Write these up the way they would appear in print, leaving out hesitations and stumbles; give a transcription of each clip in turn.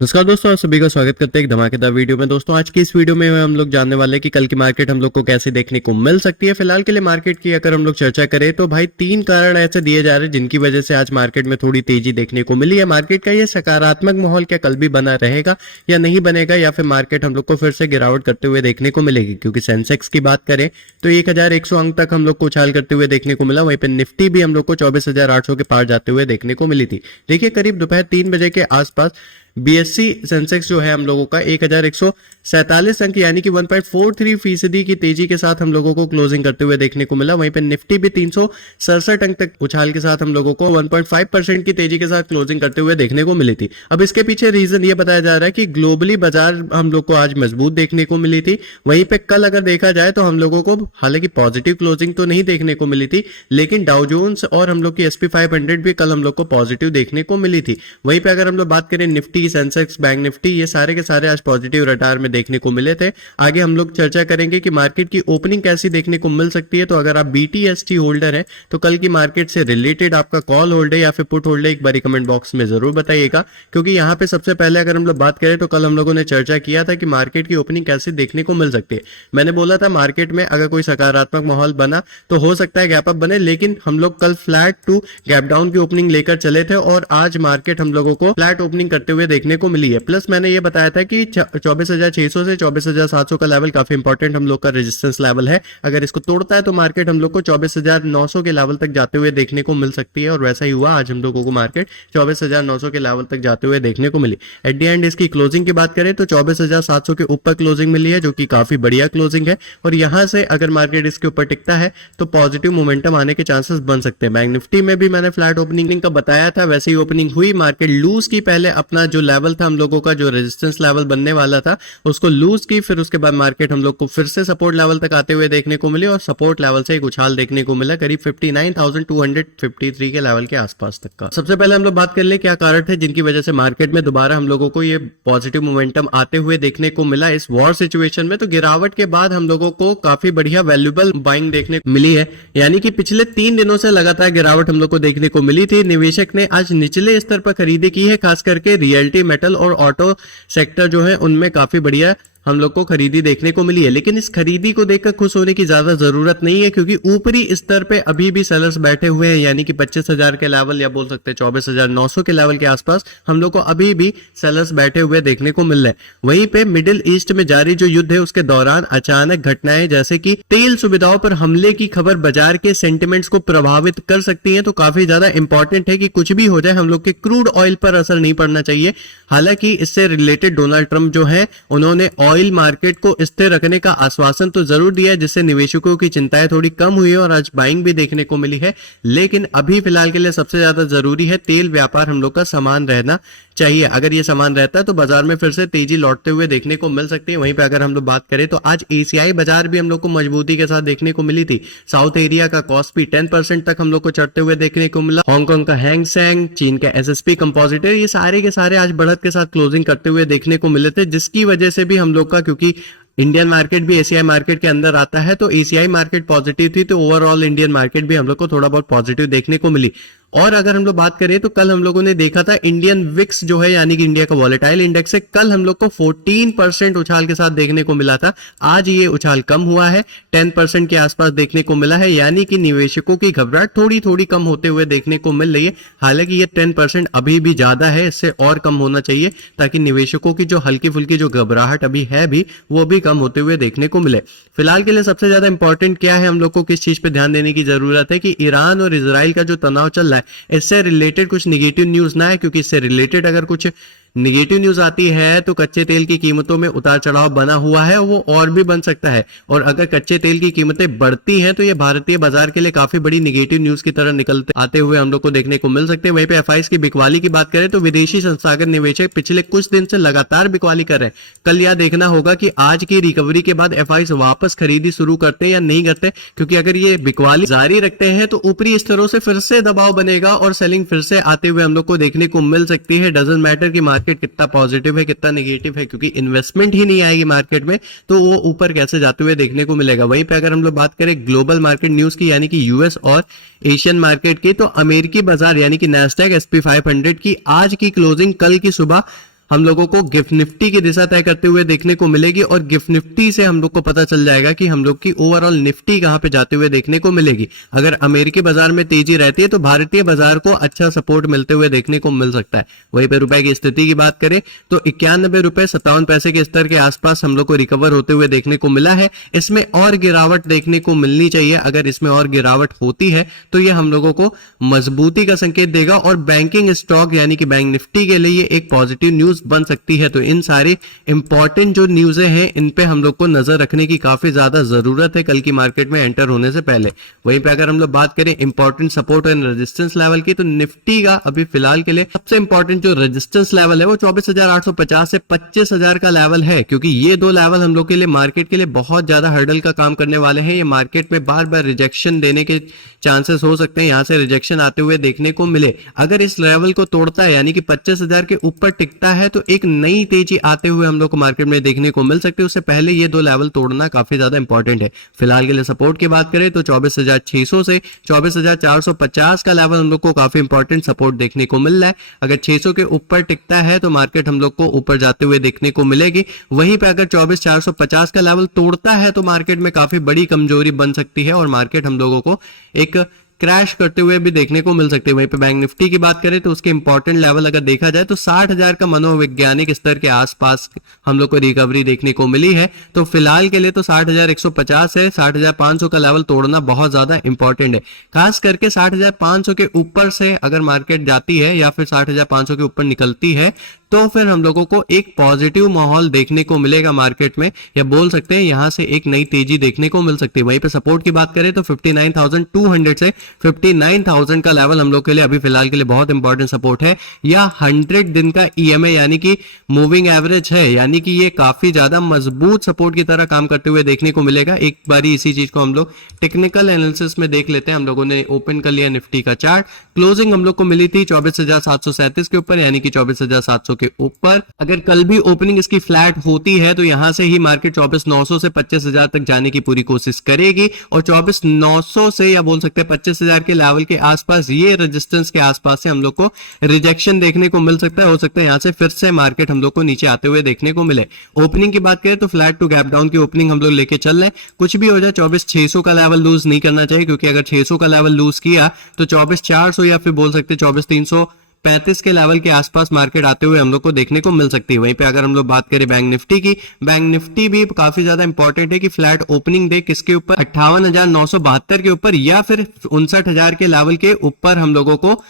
नमस्कार दोस्तों, आप सभी का स्वागत करते हैं एक धमाकेदार वीडियो में। दोस्तों आज की इस वीडियो में हम लोग जानने वाले हैं कि कल की मार्केट हम लोग को कैसे देखने को मिल सकती है। फिलहाल के लिए मार्केट की अगर हम लोग चर्चा करें तो भाई 3 कारण ऐसे दिए जा रहे हैं जिनकी वजह से आज मार्केट में थोड़ी तेजी देखने को मिली है। मार्केट का ये सकारात्मक माहौल क्या कल भी बना रहेगा या नहीं बनेगा, या फिर मार्केट हम लोग को फिर से गिरावट करते हुए देखने को मिलेगी। क्योंकि सेंसेक्स की बात करें तो 1100 अंक तक हम लोग को उछाल करते हुए देखने को मिला। वहीं पर निफ्टी भी हम लोग को 24,800 के पार जाते हुए देखने को मिली थी। देखिए करीब दोपहर 3 बजे के आसपास बीएससी सेंसेक्स जो है हम लोगों का 1147 अंक यानी कि 1.43% की तेजी के साथ हम लोगों को क्लोजिंग करते हुए देखने को मिला। वहीं पे निफ्टी भी 367 अंक तक उछाल के साथ हम लोगों को 1.5% की तेजी के साथ क्लोजिंग करते हुए देखने को मिली थी। अब इसके पीछे रीजन ये बताया जा रहा है कि ग्लोबली बाजार हम लोग को आज मजबूत देखने को मिली थी। वहीं पे कल अगर देखा जाए तो हम लोगों को हालांकि पॉजिटिव क्लोजिंग तो नहीं देखने को मिली थी, लेकिन डाउ जोन्स और हम लोग की SP 500 भी कल हम लोग को पॉजिटिव देखने को मिली थी। वहीं पे अगर हम लोग बात करें निफ्टी, सेंसेक्स, बैंक निफ्टी, ये सारे के सारे आज पॉजिटिव रडार में देखने को मिले थे। आगे हम लोग चर्चा करेंगे कि मार्केट की ओपनिंग कैसी देखने को मिल सकती है। तो अगर आप BTST होल्डर है तो कल की मार्केट से रिलेटेड आपका कॉल होल्ड है या फिर पुट होल्ड है, एक बार कमेंट बॉक्स में जरूर बताइएगा। क्योंकि यहाँ पे सबसे पहले अगर हम लोग बात करें तो कल हम लोगों ने चर्चा किया था कि मार्केट की ओपनिंग कैसे देखने को मिल सकती है। मैंने बोला था मार्केट में अगर कोई सकारात्मक माहौल बना तो हो सकता है गैप अप बने, लेकिन हम लोग कल फ्लैट टू गैप डाउन की ओपनिंग लेकर चले थे और आज मार्केट हम लोगों को फ्लैट ओपनिंग करते हुए देखने को मिली है। प्लस मैंने ये बताया था कि 24,600 से 24,700 का लेवल काफी इंपॉर्टेंट हम लोग का रेजिस्टेंस लेवल है। अगर इसको तोड़ता है तो मार्केट हम लोग को 24,900 के लेवल तक जाते हुए देखने को मिल सकती है, और वैसा ही हुआ। आज हम लोगों को मार्केट 24,900 के लेवल तक जाते हुए देखने को मिली। एट द एंड इसकी क्लोजिंग की बात करें तो 24,700 के ऊपर क्लोजिंग मिली है, जो कि काफी बढ़िया क्लोजिंग है। और यहां से अगर मार्केट इसके ऊपर टिकता है तो पॉजिटिव मोमेंटम आने के चांसेस बन सकते हैं। बैंक निफ्टी में भी मैंने फ्लैट ओपनिंग का बताया था, वैसे ही ओपनिंग हुई। मार्केट लूज की, पहले अपना जो लेवल था हम लोगों का, जो रेजिस्टेंस लेवल बनने वाला था, उसको लूज की। फिर उसके बाद मार्केट हम लोग को फिर से सपोर्ट लेवल तक आते हुए देखने को मिली और सपोर्ट लेवल से एक उछाल देखने को मिला करीब 59,253 के लेवल के आसपास तक का। सबसे पहले हम लोग बात कर ले क्या कारण थे जिनकी वजह से मार्केट में दोबारा हम लोगों को ये पॉजिटिव मोमेंटम आते हुए देखने को मिला इस वॉर सिचुएशन में। तो गिरावट के बाद हम लोगों को काफी बढ़िया वैल्यूएबल बाइंग देखने को मिली है, यानी कि पिछले 3 दिनों से लगातार गिरावट हम लोग को देखने को मिली थी। निवेशक ने आज निचले स्तर पर खरीदी की है, खास करके रियल्टी, मेटल और ऑटो सेक्टर जो है उनमें काफी बढ़िया हम लोग को खरीदी देखने को मिली है। लेकिन इस खरीदी को देखकर खुश होने की ज्यादा जरूरत नहीं है, क्योंकि ऊपरी स्तर पे अभी भी सेलर्स बैठे हुए हैं, यानी कि 25,000 के लेवल या बोल सकते हैं 24,900 के लेवल के आसपास हम लोग को अभी भी सेलर्स बैठे हुए देखने को मिल रहे हैं। वहीं पे मिडिल ईस्ट में जारी जो युद्ध है उसके दौरान अचानक घटनाएं जैसे कि तेल सुविधाओं पर हमले की खबर बाजार के सेंटिमेंट्स को प्रभावित कर सकती है। तो काफी ज्यादा इंपॉर्टेंट है कि कुछ भी हो जाए हम लोग के क्रूड ऑयल पर असर नहीं पड़ना चाहिए। हालांकि इससे रिलेटेड डोनाल्ड ट्रंप जो है उन्होंने ऑयल मार्केट को स्थिर रखने का आश्वासन तो जरूर दिया है, जिससे निवेशकों की चिंताएं थोड़ी कम हुई है और आज बाइंग भी देखने को मिली है। लेकिन अभी फिलहाल के लिए सबसे ज्यादा जरूरी है तेल व्यापार हम लोग का समान रहना चाहिए। अगर ये समान रहता है तो बाजार में फिर से तेजी लौटते हुए देखने को मिल सकती है। वहीं पे अगर हम लोग बात करें तो आज एशियाई बाजार भी हम लोग को मजबूती के साथ देखने को मिली थी। साउथ एरिया का कॉस्पी 10% तक हम लोग को चढ़ते हुए देखने को मिला। हांगकांग का हैंग सेंग, चीन का SSP कंपोजिटर, ये सारे के सारे आज बढ़त के साथ क्लोजिंग करते हुए देखने को मिले थे, जिसकी वजह से भी हम लोग का, क्योंकि इंडियन मार्केट भी एशियाई मार्केट के अंदर आता है, तो एशियाई मार्केट पॉजिटिव थी, तो ओवरऑल इंडियन मार्केट भी हम लोग को थोड़ा बहुत पॉजिटिव देखने को मिली। और अगर हम लोग बात करें तो कल हम लोगों ने देखा था इंडियन विक्स जो है, यानी कि इंडिया का वॉलेटाइल इंडेक्स है, कल हम लोग को 14% उछाल के साथ देखने को मिला था। आज ये उछाल कम हुआ है, 10% के आसपास देखने को मिला है, यानी कि निवेशकों की घबराहट थोड़ी थोड़ी कम होते हुए देखने को मिल रही है। हालांकि ये 10% अभी भी ज्यादा है, इससे और कम होना चाहिए ताकि निवेशकों की जो हल्की फुल्की जो घबराहट अभी है भी वो भी कम होते हुए देखने को मिले। फिलहाल के लिए सबसे ज्यादा इंपॉर्टेंट क्या है, हम लोग को किस चीज पे ध्यान देने की जरूरत है कि ईरान और इजराइल का जो तनाव चल रहा है इससे रिलेटेड कुछ निगेटिव न्यूज ना है, क्योंकि इससे रिलेटेड अगर कुछ निगेटिव न्यूज आती है तो कच्चे तेल की कीमतों में उतार चढ़ाव बना हुआ है, वो और भी बन सकता है। और अगर कच्चे तेल की कीमतें बढ़ती हैं तो ये भारतीय बाजार के लिए काफी बड़ी निगेटिव न्यूज की तरह निकलते आते हुए हम लोग को देखने को मिल सकते हैं। वहीं पे FIs की बिकवाली की बात करें तो विदेशी संस्थागत निवेशक पिछले कुछ दिन से लगातार बिकवाली कर रहे हैं। कल यह देखना होगा कि आज की रिकवरी के बाद FIs वापस खरीदी शुरू करते हैं या नहीं करते, क्योंकि अगर ये बिकवाली जारी रखते हैं तो ऊपरी स्तरों से फिर से दबाव बनेगा और सेलिंग फिर से आते हुए हम लोग को देखने को मिल सकती है। डजंट मैटर कि मार्केट कितना पॉजिटिव है कितना नेगेटिव है, क्योंकि इन्वेस्टमेंट ही नहीं आएगी मार्केट में तो वो ऊपर कैसे जाते हुए देखने को मिलेगा। वहीं पे अगर हम लोग बात करें ग्लोबल मार्केट न्यूज की, यानी कि US और एशियन मार्केट की, तो अमेरिकी बाजार यानी कि नैस्डैक SP 500 की आज की क्लोजिंग कल की सुबह हम लोगों को गिफ्ट निफ्टी की दिशा तय करते हुए देखने को मिलेगी और गिफ्ट निफ्टी से हम लोग को पता चल जाएगा कि हम लोग की ओवरऑल निफ्टी कहां पे जाते हुए देखने को मिलेगी। अगर अमेरिकी बाजार में तेजी रहती है तो भारतीय बाजार को अच्छा सपोर्ट मिलते हुए देखने को मिल सकता है। वहीं पे रुपए की स्थिति की बात करें तो 91 रुपए 57 पैसे के स्तर के आसपास हम लोग को रिकवर होते हुए देखने को मिला है। इसमें और गिरावट देखने को मिलनी चाहिए। अगर इसमें और गिरावट होती है तो यह हम लोगों को मजबूती का संकेत देगा और बैंकिंग स्टॉक यानी कि बैंक निफ्टी के लिए एक पॉजिटिव न्यूज बन सकती है। तो इन सारी इंपॉर्टेंट जो न्यूज़ें हैं इन पे हम लोग को नजर रखने की काफी ज्यादा जरूरत है कल की मार्केट में एंटर होने से पहले। वहीं पे अगर हम लोग बात करें important support and resistance level की तो निफ्टी का अभी फिलहाल के लिए सबसे इंपॉर्टेंट जो रेजिस्टेंस लेवल है वो 24,850 से 25,000 का लेवल है, क्योंकि ये दो लेवल हम लोग के लिए मार्केट के लिए बहुत ज्यादा हर्डल का काम करने वाले हैं। ये मार्केट में बार बार रिजेक्शन देने के चांसेस हो सकते हैं, यहां से रिजेक्शन आते हुए देखने को मिले। अगर इस लेवल को तोड़ता है यानी कि 25,000 के ऊपर टिकता है तो एक नई तेजी आते हुए हम लोग को मार्केट में देखने को मिल सकती है। उससे पहले ये दो लेवल तोड़ना काफी ज्यादा इंपॉर्टेंट है। फिलहाल के लिए सपोर्ट की बात करें तो 24,600 से 24,450 का लेवल हम लोग को काफी इंपॉर्टेंट सपोर्ट देखने को मिल रहा है। अगर 600 के ऊपर टिकता है तो मार्केट हम लोग को ऊपर जाते हुए देखने को मिलेगी। वहीं पे अगर 24,450 का लेवल तोड़ता है तो मार्केट में काफी बड़ी कमजोरी बन सकती है और मार्केट हम लोगों को एक क्रैश करते हुए भी देखने को मिल सकते हैं। वहीं पे बैंक निफ्टी की बात करें तो उसके इंपॉर्टेंट लेवल अगर देखा जाए तो 60,000 का मनोवैज्ञानिक स्तर के आसपास हम लोग को रिकवरी देखने को मिली है। तो फिलहाल के लिए तो 60,150 है, 60,500 का लेवल तोड़ना बहुत ज्यादा इंपॉर्टेंट है। खास करके 60,500 के ऊपर से अगर मार्केट जाती है या फिर 60,500 के ऊपर निकलती है तो फिर हम लोगों को एक पॉजिटिव माहौल देखने को मिलेगा मार्केट में, या बोल सकते हैं यहां से एक नई तेजी देखने को मिल सकती है। वहीं पे सपोर्ट की बात करें तो 59,200 से 59,000 का लेवल हम लोग के लिए अभी फिलहाल के लिए बहुत इंपॉर्टेंट सपोर्ट है। या 100 दिन का ईएमए यानी कि मूविंग एवरेज है, यानी कि ये काफी ज्यादा मजबूत सपोर्ट की तरह काम करते हुए देखने को मिलेगा। एक बारी इसी चीज को हम लोग टेक्निकल एनालिसिस में देख लेते हैं। हम लोगों ने ओपन कर लिया निफ्टी का चार्ट, क्लोजिंग हम लोग को मिली थी 24,737 के ऊपर यानी कि 24,700 के ऊपर। अगर कल भी ओपनिंग इसकी फ्लैट होती है तो यहां से ही मार्केट 24,900 से 25,000 तक जाने की पूरी कोशिश करेगी और 24,900 से या बोल सकते हैं 25,000 के लेवल के आसपास, ये रेजिस्टेंस के आसपास से हम लोग को रिजेक्शन देखने को मिल सकता है। हो सकता है यहां से फिर से मार्केट हम लोग को नीचे आते हुए देखने को मिले। ओपनिंग की बात करें तो फ्लैट टू गैप डाउन की ओपनिंग हम लोग लेके चल रहे हैं। कुछ भी हो जाए 24,600 का लेवल लूज नहीं करना चाहिए, क्योंकि अगर 600 का लेवल लूज किया तो 24,400 या फिर बोल सकते 24,335 के लेवल के आसपास मार्केट आते हुए हम लोग को देखने को मिल सकती है। वहीं पे अगर हम लोग बात करें बैंक निफ्टी की, बैंक निफ्टी भी काफी ज्यादा इंपॉर्टेंट है कि फ्लैट ओपनिंग दे किसके ऊपर, 58,972 के ऊपर या फिर 59,000 के लेवल के ऊपर हम लोगों को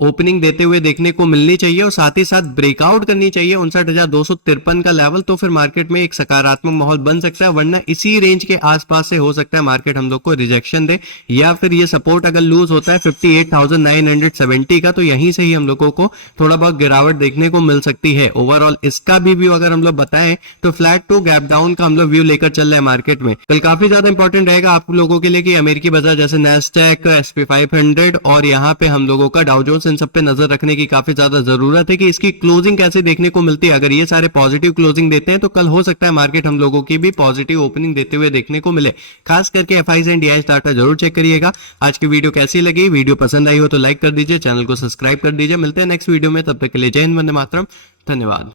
ओपनिंग देते हुए देखने को मिलनी चाहिए और साथ ही साथ ब्रेकआउट करनी चाहिए 59,253 का लेवल। तो फिर मार्केट में एक सकारात्मक माहौल बन सकता है, वरना इसी रेंज के आसपास से हो सकता है मार्केट हम लोग को रिजेक्शन दे, या फिर ये सपोर्ट अगर लूज होता है 58,970 का तो यहीं से ही हम लोगों को थोड़ा बहुत गिरावट देखने को मिल सकती है। ओवरऑल इसका भी व्यू अगर हम लोग बताएं तो फ्लैट टू गैप डाउन का हम लोग व्यू लेकर चल रहे हैं मार्केट में। कल काफी ज्यादा इंपॉर्टेंट रहेगा आप लोगों के लिए कि अमेरिकी बाजार जैसे नैस्डैक, SP 500 और यहाँ पे हम लोगों का डाउ जोन्स, इन सब पे नजर रखने की काफी ज्यादा जरूरत है कि इसकी क्लोजिंग कैसे देखने को मिलती है। अगर ये सारे पॉजिटिव क्लोजिंग देते हैं तो कल हो सकता है मार्केट हम लोगों की भी पॉजिटिव ओपनिंग देते हुए देखने को मिले। खास करके FIs एंड DIs डाटा जरूर चेक करिएगा। आज की वीडियो कैसी लगी, वीडियो पसंद आई हो तो लाइक कर दीजिए, चैनल को सब्सक्राइब कर दीजिए। मिलते हैं नेक्स्ट वीडियो में, तब तक के लिए जय हिंद, वंदे मातरम, धन्यवाद।